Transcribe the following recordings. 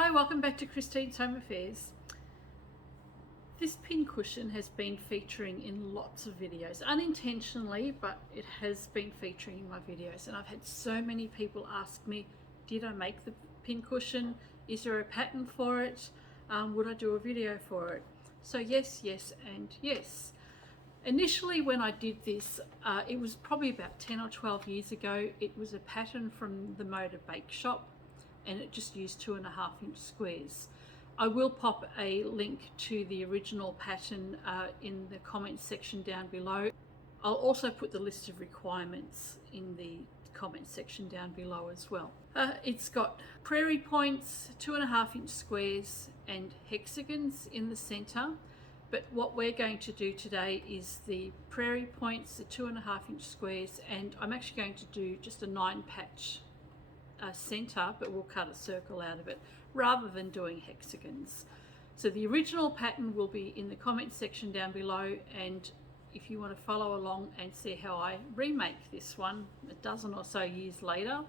Hi, welcome back to Christine's Home Affairs. This pincushion has been featuring in lots of videos, unintentionally, but it has been featuring in my videos, and I've had so many people ask me, did I make the pincushion? Is there a pattern for it? Would I do a video for it? So yes, yes, and yes. Initially when I did this, it was probably about 10 or 12 years ago. It was a pattern from the Moda Bakeshop, and it just used 2.5-inch squares. I will pop a link to the original pattern in the comments section down below. I'll also put the list of requirements in the comments section down below as well. It's got prairie points, 2.5-inch squares and hexagons in the center. But what we're going to do today is the prairie points, the 2.5-inch squares, and I'm actually going to do just a 9-patch center, but we'll cut a circle out of it rather than doing hexagons. So the original pattern will be in the comments section down below, and if you want to follow along and see how I remake this one a dozen or so years later,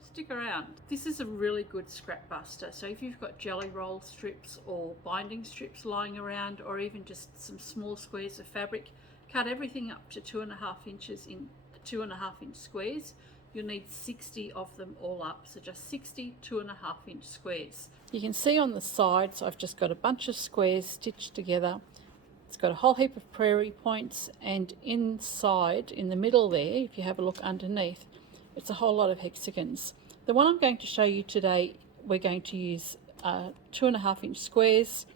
stick around. This is a really good scrap buster, so if you've got jelly roll strips or binding strips lying around, or even just some small squares of fabric, cut everything up to 2.5 inches in 2.5-inch squares. You'll need 60 of them all up, so just 60 2.5-inch squares. You can see on the sides I've just got a bunch of squares stitched together. It's got a whole heap of prairie points, and inside, in the middle there, if you have a look underneath, it's a whole lot of hexagons. The one I'm going to show you today, we're going to use 2.5-inch squares,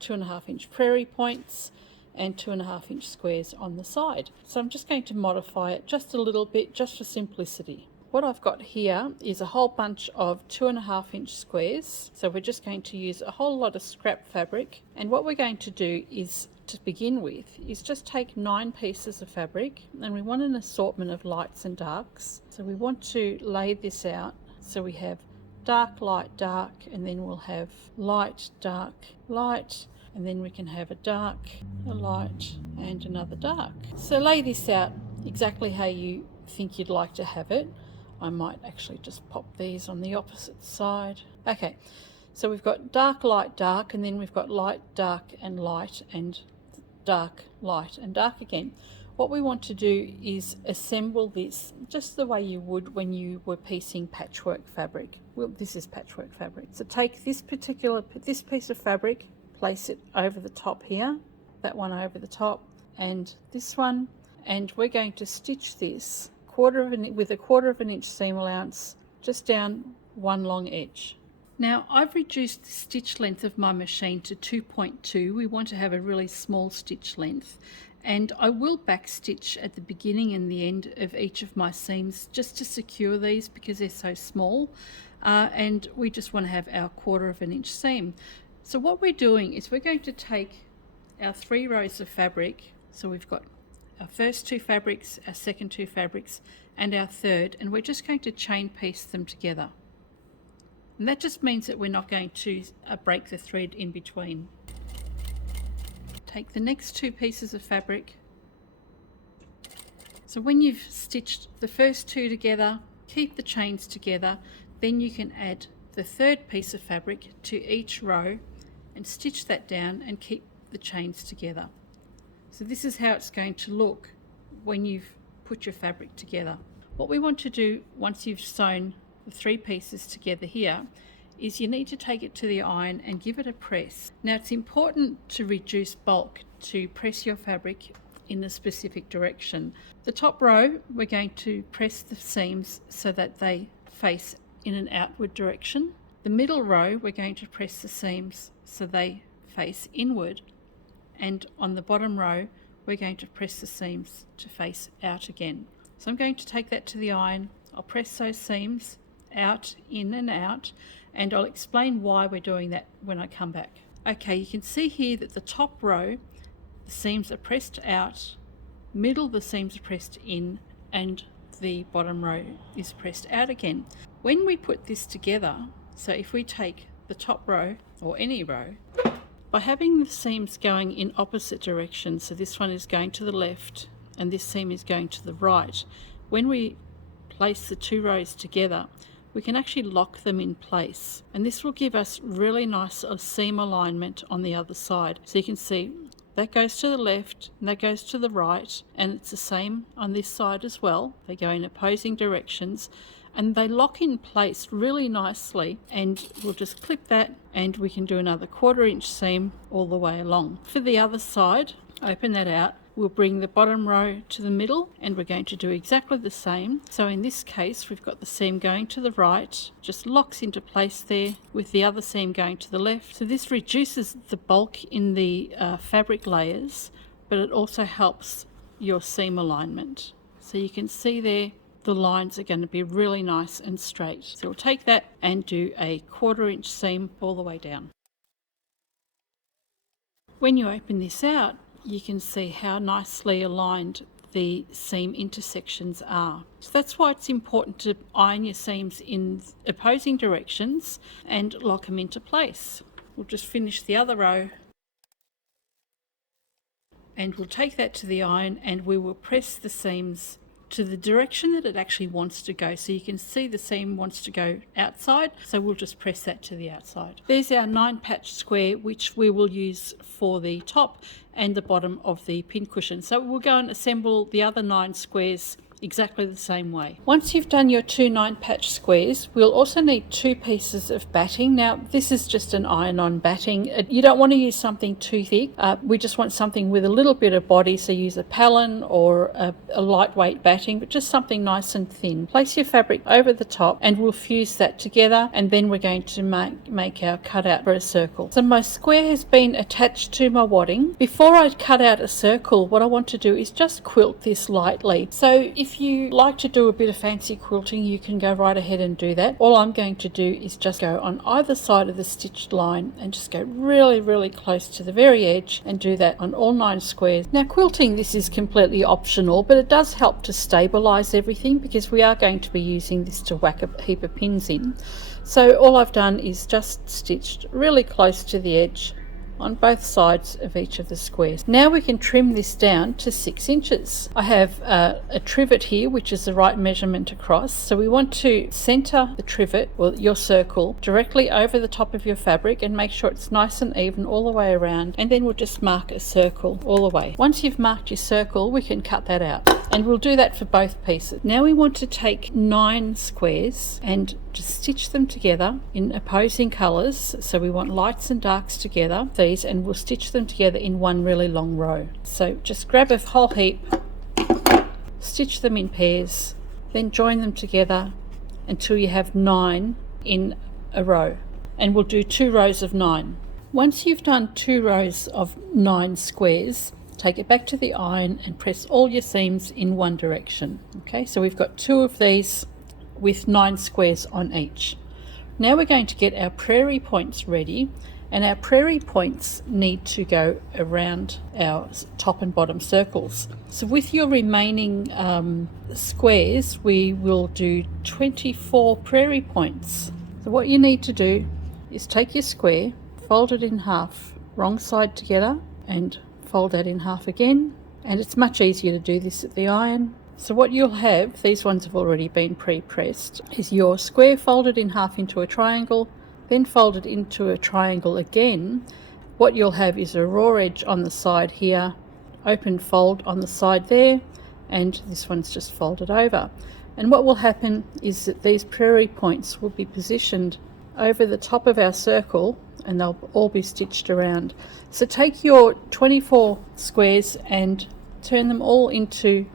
2.5-inch prairie points, and 2.5-inch squares on the side. So I'm just going to modify it just a little bit, just for simplicity. What I've got here is a whole bunch of 2.5-inch squares. So we're just going to use a whole lot of scrap fabric. And what we're going to do is, to begin with, is just take 9 pieces of fabric, and we want an assortment of lights and darks. So we want to lay this out. So we have dark, light, dark, and then we'll have light, dark, light, and then we can have a dark, a light, and another dark. So lay this out exactly how you think you'd like to have it. I might actually just pop these on the opposite side. Okay, so we've got dark, light, dark, and then we've got light, dark, and light, and dark, light, and dark again. What we want to do is assemble this just the way you would when you were piecing patchwork fabric. Well, this is patchwork fabric. So take this piece of fabric, place it over the top here, that one over the top, and this one, and we're going to stitch this with a 1/4 inch seam allowance just down one long edge. Now I've reduced the stitch length of my machine to 2.2. We want to have a really small stitch length, and I will back stitch at the beginning and the end of each of my seams just to secure these because they're so small, and we just want to have our 1/4 inch seam. So what we're doing is we're going to take our 3 rows of fabric, so we've got our first 2 fabrics, our second 2 fabrics, and our third, and we're just going to chain piece them together. And that just means that we're not going to break the thread in between. Take the next 2 pieces of fabric. So when you've stitched the first 2 together, keep the chains together, then you can add the third piece of fabric to each row and stitch that down and keep the chains together. So this is how it's going to look when you've put your fabric together. What we want to do once you've sewn the 3 pieces together here is you need to take it to the iron and give it a press. Now it's important to reduce bulk to press your fabric in a specific direction. The top row, we're going to press the seams so that they face in an outward direction. The middle row, we're going to press the seams so they face inward, and on the bottom row we're going to press the seams to face out again. So I'm going to take that to the iron. I'll press those seams out, in and out, and I'll explain why we're doing that when I come back. Okay, you can see here that the top row, the seams are pressed out, middle the seams are pressed in, and the bottom row is pressed out again. When we put this together, so if we take the top row or any row, by having the seams going in opposite directions, so this one is going to the left and this seam is going to the right, when we place the 2 rows together, we can actually lock them in place, and this will give us really nice seam alignment on the other side. So you can see that goes to the left and that goes to the right, and it's the same on this side as well. They go in opposing directions and they lock in place really nicely, and we'll just clip that and we can do another 1/4 inch seam all the way along. For the other side, open that out. We'll bring the bottom row to the middle and we're going to do exactly the same. So in this case, we've got the seam going to the right, just locks into place there with the other seam going to the left. So this reduces the bulk in the fabric layers, but it also helps your seam alignment. So you can see there, the lines are going to be really nice and straight. So we'll take that and do a 1/4 inch seam all the way down. When you open this out, you can see how nicely aligned the seam intersections are. So that's why it's important to iron your seams in opposing directions and lock them into place. We'll just finish the other row and we'll take that to the iron and we will press the seams to the direction that it actually wants to go. So you can see the seam wants to go outside, so we'll just press that to the outside. There's our 9-patch square, which we will use for the top and the bottom of the pincushion. So we'll go and assemble the other 9 squares exactly the same way. Once you've done your 2 9-patch squares, we'll also need 2 pieces of batting. Now this is just an iron-on batting. You don't want to use something too thick. We just want something with a little bit of body, so use a pelon or a lightweight batting, but just something nice and thin. Place your fabric over the top and we'll fuse that together, and then we're going to make our cutout for a circle. So my square has been attached to my wadding. Before I cut out a circle, what I want to do is just quilt this lightly. So if you like to do a bit of fancy quilting, you can go right ahead and do that. All I'm going to do is just go on either side of the stitched line and just go really, really close to the very edge and do that on all 9 squares. Now quilting this is completely optional, but it does help to stabilize everything because we are going to be using this to whack a heap of pins in. So all I've done is just stitched really close to the edge on both sides of each of the squares. Now we can trim this down to 6 inches. I have a trivet here, which is the right measurement across. So we want to center the trivet, or your circle, directly over the top of your fabric and make sure it's nice and even all the way around. And then we'll just mark a circle all the way. Once you've marked your circle, we can cut that out. And we'll do that for both pieces. Now we want to take 9 squares and just stitch them together in opposing colors. So we want lights and darks together, and we'll stitch them together in one really long row. So just grab a whole heap, stitch them in pairs, then join them together until you have 9 in a row, and we'll do 2 rows of 9. Once you've done 2 rows of 9 squares, take it back to the iron and press all your seams in one direction. Okay, so we've got 2 of these with 9 squares on each. Now we're going to get our prairie points ready, and our prairie points need to go around our top and bottom circles. So with your remaining squares, we will do 24 prairie points. So what you need to do is take your square, fold it in half, wrong side together, and fold that in half again. And it's much easier to do this at the iron. So what you'll have, these ones have already been pre-pressed, is your square folded in half into a triangle, then fold it into a triangle again. What you'll have is a raw edge on the side here, open fold on the side there, and this one's just folded over. And what will happen is that these prairie points will be positioned over the top of our circle and they'll all be stitched around. So take your 24 squares and turn them all into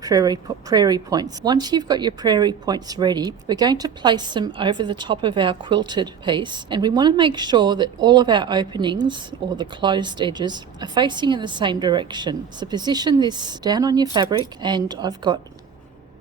prairie points. Once you've got your prairie points ready, we're going to place them over the top of our quilted piece, and we want to make sure that all of our openings, or the closed edges, are facing in the same direction. So position this down on your fabric, and I've got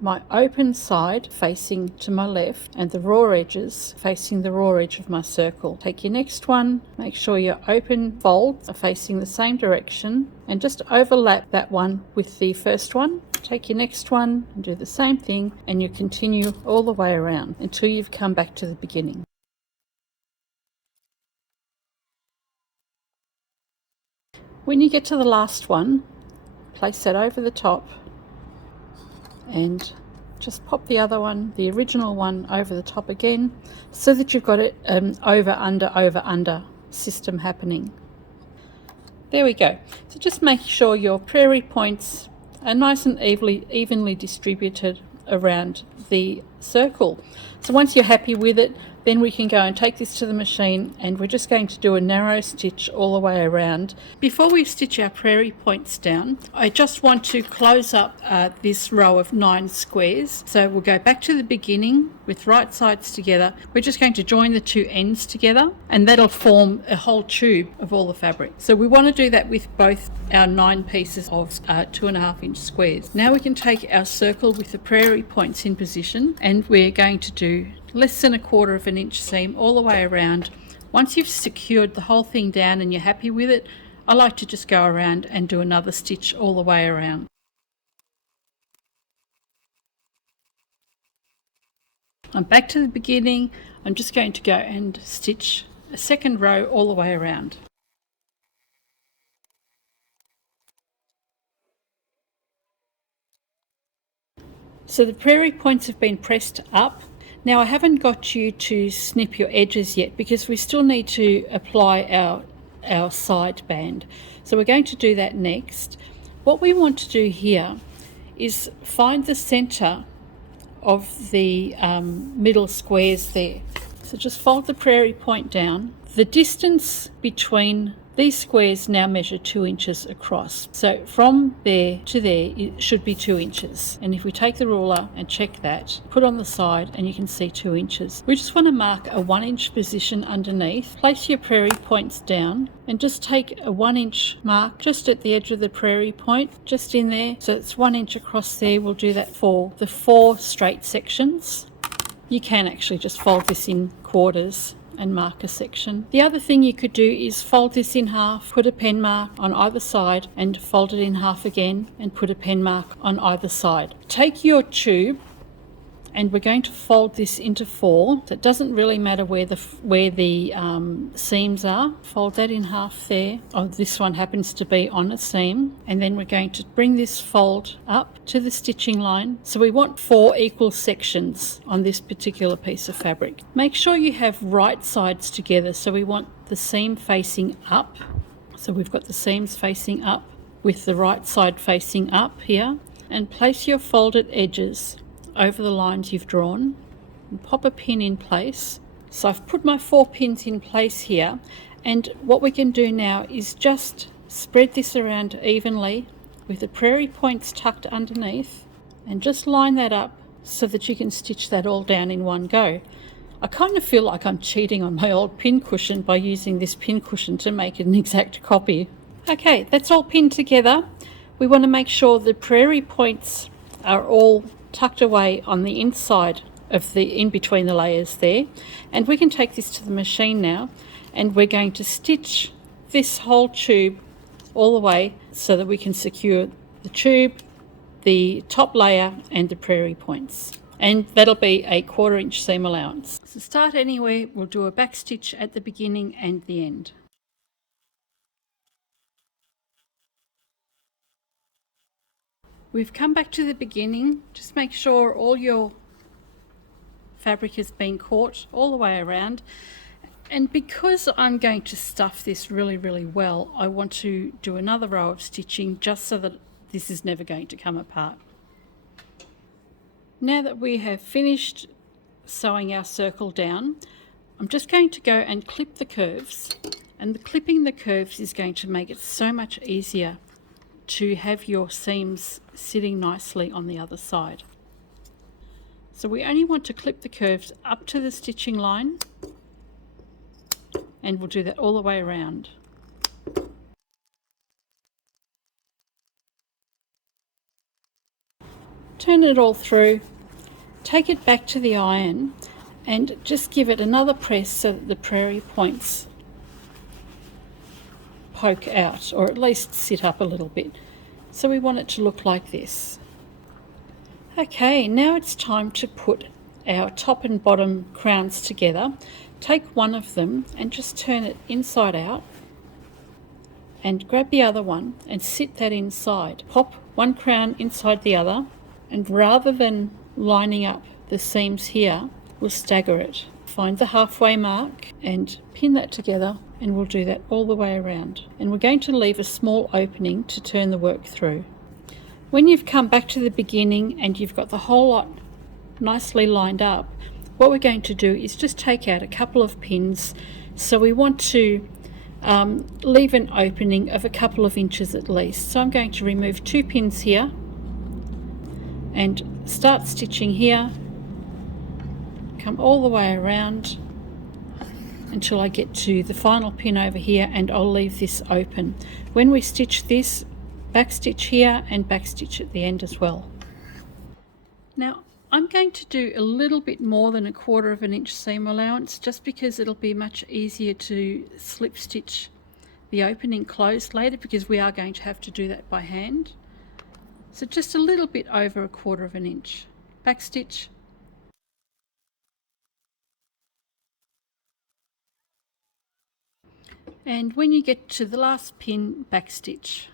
my open side facing to my left and the raw edges facing the raw edge of my circle. Take your next one, make sure your open folds are facing the same direction, and just overlap that one with the first one. Take your next one and do the same thing, and you continue all the way around until you've come back to the beginning. When you get to the last one, place that over the top and just pop the other one, the original one, over the top again, so that you've got it over under system happening. There we go. So just make sure your prairie points are nice and evenly distributed around the circle. So once you're happy with it, then we can go and take this to the machine, and we're just going to do a narrow stitch all the way around. Before we stitch our prairie points down, I just want to close up this row of 9 squares. So we'll go back to the beginning with right sides together. We're just going to join the 2 ends together, and that'll form a whole tube of all the fabric. So we want to do that with both our 9 pieces of 2.5-inch squares. Now we can take our circle with the prairie points in position, and we're going to do less than 1/4 of an inch seam all the way around. Once you've secured the whole thing down and you're happy with it, I like to just go around and do another stitch all the way around. I'm back to the beginning. I'm just going to go and stitch a second row all the way around. So the prairie points have been pressed up. Now I haven't got you to snip your edges yet, because we still need to apply our side band. So we're going to do that next. What we want to do here is find the center of the middle squares there. So just fold the prairie point down. The distance between these squares now measure 2 inches across. So from there to there, it should be 2 inches. And if we take the ruler and check that, put on the side, and you can see 2 inches. We just want to mark a 1-inch position underneath. Place your prairie points down and just take a 1-inch mark just at the edge of the prairie point, just in there. So it's 1 inch across there. We'll do that for the 4 straight sections. You can actually just fold this in quarters and mark a section. The other thing you could do is fold this in half, put a pen mark on either side, and fold it in half again and put a pen mark on either side. Take your tube, and we're going to fold this into 4. So it doesn't really matter where the seams are. Fold that in half there. Oh, this one happens to be on a seam. And then we're going to bring this fold up to the stitching line. So we want 4 equal sections on this particular piece of fabric. Make sure you have right sides together. So we want the seam facing up. So we've got the seams facing up with the right side facing up here. And place your folded edges over the lines you've drawn and pop a pin in place. So I've put my 4 pins in place here, and what we can do now is just spread this around evenly with the prairie points tucked underneath, and just line that up so that you can stitch that all down in one go. I kind of feel like I'm cheating on my old pincushion by using this pincushion to make an exact copy. Okay, that's all pinned together. We want to make sure the prairie points are all tucked away on the inside of the in between the layers there, and we can take this to the machine now, and we're going to stitch this whole tube all the way so that we can secure the tube, the top layer, and the prairie points, and that'll be a 1/4 inch seam allowance. So start anywhere. We'll do a back stitch at the beginning and the end. We've come back to the beginning. Just make sure all your fabric has been caught all the way around. And because I'm going to stuff this really, really well, I want to do another row of stitching just so that this is never going to come apart. Now that we have finished sewing our circle down, I'm just going to go and clip the curves. And clipping the curves is going to make it so much easier to have your seams sitting nicely on the other side. So we only want to clip the curves up to the stitching line, and we'll do that all the way around. Turn it all through, take it back to the iron, and just give it another press so that the prairie points poke out, or at least sit up a little bit. So we want it to look like this. Okay, now it's time to put our top and bottom crowns together. Take one of them and just turn it inside out, and grab the other one and sit that inside. Pop one crown inside the other, and rather than lining up the seams here, we'll stagger it. Find the halfway mark and pin that together, and we'll do that all the way around. And we're going to leave a small opening to turn the work through. When you've come back to the beginning and you've got the whole lot nicely lined up, what we're going to do is just take out a couple of pins. So we want to leave an opening of a couple of inches at least. So I'm going to remove 2 pins here and start stitching here, come all the way around until I get to the final pin over here, and I'll leave this open. When we stitch this, backstitch here and backstitch at the end as well. Now I'm going to do a little bit more than 1/4 inch seam allowance, just because it'll be much easier to slip stitch the opening closed later, because we are going to have to do that by hand. So just a little bit over 1/4 inch. Backstitch. And when you get to the last pin, backstitch.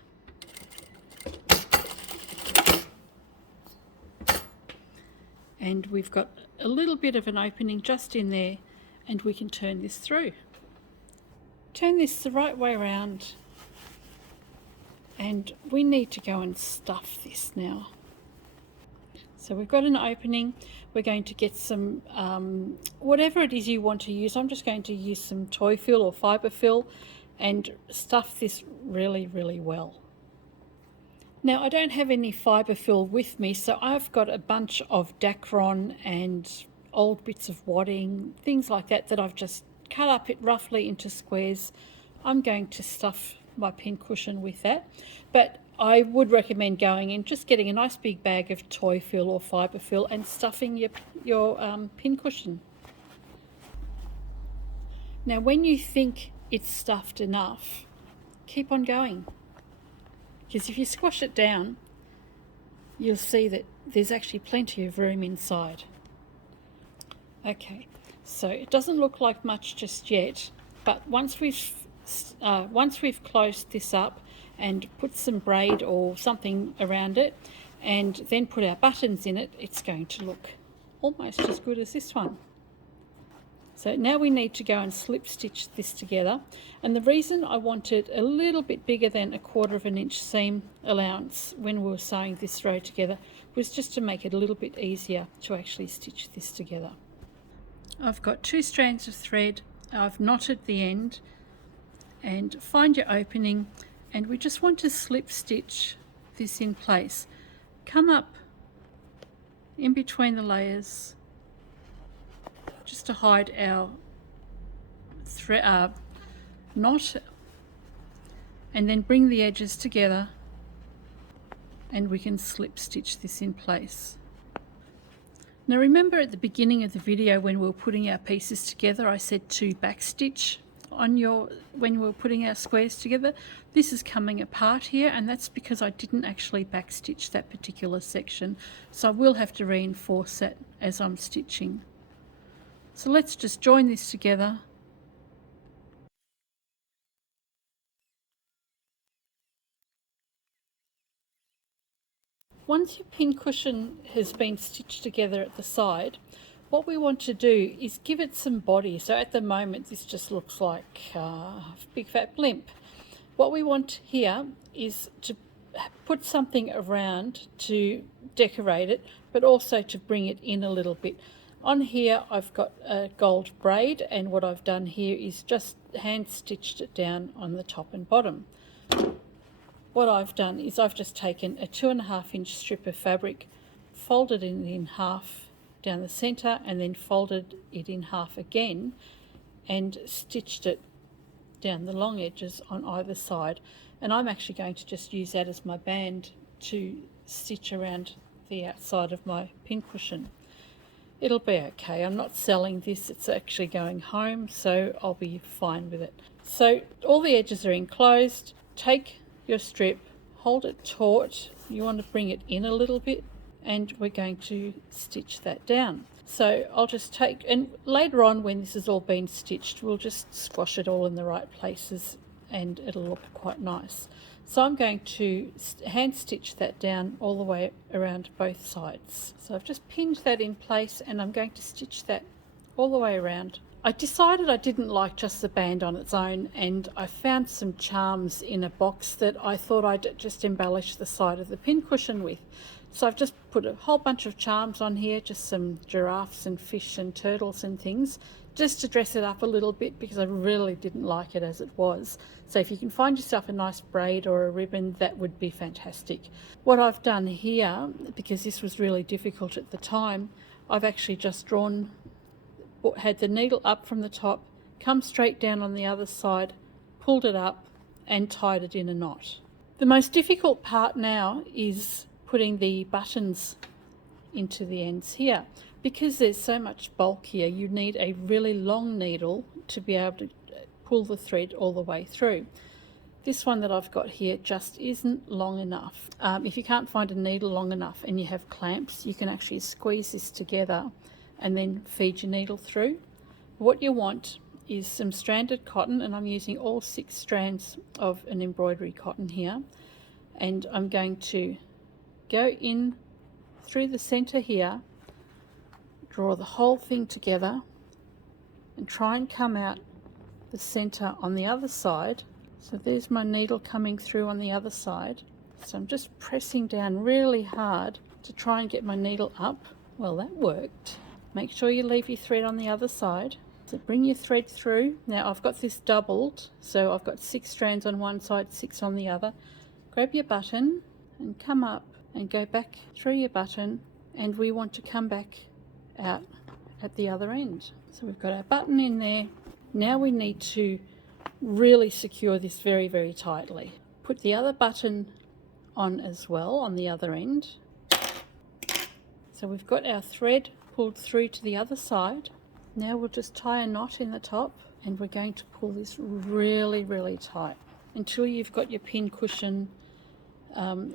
And we've got a little bit of an opening just in there, and we can turn this through. Turn this the right way around, and we need to go and stuff this now. So we've got an opening. We're going to get some, whatever it is you want to use. I'm just going to use some toy fill or fibre fill and stuff this really, really well. Now I don't have any fibre fill with me, so I've got a bunch of Dacron and old bits of wadding, things like that, that I've just cut up it roughly into squares. I'm going to stuff my pincushion with that, but I would recommend going and just getting a nice big bag of toy fill or fibre fill and stuffing your pincushion. Now when you think it's stuffed enough, keep on going. Because if you squash it down, you'll see that there's actually plenty of room inside. Okay, so it doesn't look like much just yet, but once we've closed this up and put some braid or something around it, and then put our buttons in it, it's going to look almost as good as this one. So now we need to go and slip stitch this together, and the reason I wanted a little bit bigger than 1/4 inch seam allowance when we were sewing this row together was just to make it a little bit easier to actually stitch this together. I've got 2 strands of thread. I've knotted the end, and find your opening, and we just want to slip stitch this in place. Come up in between the layers just to hide our knot, and then bring the edges together, and we can slip stitch this in place. Now remember at the beginning of the video when we were putting our pieces together, I said to backstitch when we were putting our squares together. This is coming apart here, and that's because I didn't actually backstitch that particular section, so I will have to reinforce that as I'm stitching. So let's just join this together. Once your pincushion has been stitched together at the side, what we want to do is give it some body. So at the moment this just looks like a big fat blimp. What we want here is to put something around to decorate it, but also to bring it in a little bit. On here I've got a gold braid, and what I've done here is just hand stitched it down on the top and bottom. What I've done is I've just taken a 2.5 inch strip of fabric, folded it in half down the centre, and then folded it in half again and stitched it down the long edges on either side. And I'm actually going to just use that as my band to stitch around the outside of my pincushion. It'll be okay. I'm not selling this, it's actually going home, so I'll be fine with it. So all the edges are enclosed. Take your strip, hold it taut, you want to bring it in a little bit, and we're going to stitch that down. So I'll just take, and later on when this has all been stitched, we'll just squash it all in the right places and it'll look quite nice. So I'm going to hand stitch that down all the way around both sides. So I've just pinned that in place and I'm going to stitch that all the way around. I decided I didn't like just the band on its own, and I found some charms in a box that I thought I'd just embellish the side of the pincushion with. So I've just put a whole bunch of charms on here, just some giraffes and fish and turtles and things, just to dress it up a little bit because I really didn't like it as it was. So if you can find yourself a nice braid or a ribbon, that would be fantastic. What I've done here, because this was really difficult at the time, I've actually just had the needle up from the top, come straight down on the other side, pulled it up and tied it in a knot. The most difficult part now is putting the buttons into the ends here. Because there's so much bulk here, you need a really long needle to be able to pull the thread all the way through. This one that I've got here just isn't long enough. If you can't find a needle long enough and you have clamps, you can actually squeeze this together and then feed your needle through. What you want is some stranded cotton, and I'm using all 6 strands of an embroidery cotton here, and I'm going to go in through the center here, draw the whole thing together and try and come out the center on the other side. So there's my needle coming through on the other side. So I'm just pressing down really hard to try and get my needle up. Well, that worked. Make sure you leave your thread on the other side. So bring your thread through. Now I've got this doubled, so I've got 6 strands on one side, 6 on the other. Grab your button and come up and go back through your button, and we want to come back out at the other end. So we've got our button in there. Now we need to really secure this very, very tightly. Put the other button on as well on the other end. So we've got our thread pulled through to the other side. Now we'll just tie a knot in the top, and we're going to pull this really, really tight until you've got your pincushion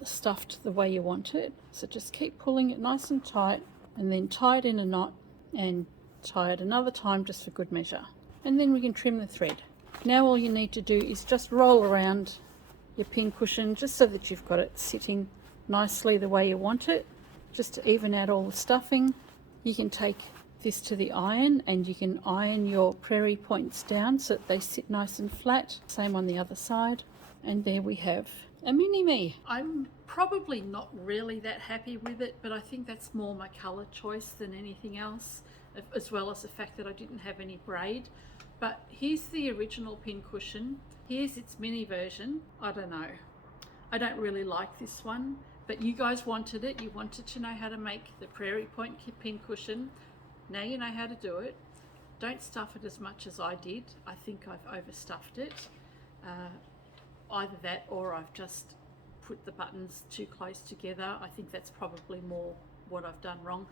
stuffed the way you want it. So just keep pulling it nice and tight, and then tie it in a knot and tie it another time just for good measure. And then we can trim the thread. Now all you need to do is just roll around your pincushion just so that you've got it sitting nicely the way you want it, just to even out all the stuffing. You can take this to the iron and you can iron your prairie points down so that they sit nice and flat. Same on the other side. And there we have a mini-me. I'm probably not really that happy with it, but I think that's more my colour choice than anything else, as well as the fact that I didn't have any braid. But here's the original pincushion. Here's its mini version. I don't know. I don't really like this one, but you guys wanted it. You wanted to know how to make the Prairie Point pincushion. Now you know how to do it. Don't stuff it as much as I did. I think I've overstuffed it. Either that or I've just put the buttons too close together. I think that's probably more what I've done wrong.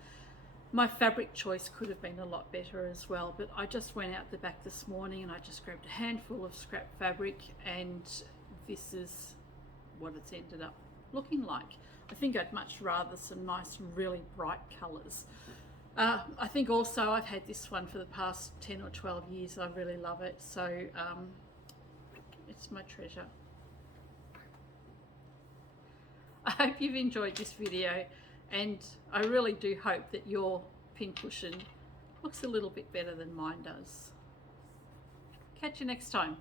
My fabric choice could have been a lot better as well, but I just went out the back this morning and I just grabbed a handful of scrap fabric, and this is what it's ended up looking like. I think I'd much rather some nice, really bright colours. I think also I've had this one for the past 10 or 12 years. I really love it, so it's my treasure. I hope you've enjoyed this video, and I really do hope that your pincushion looks a little bit better than mine does. Catch you next time.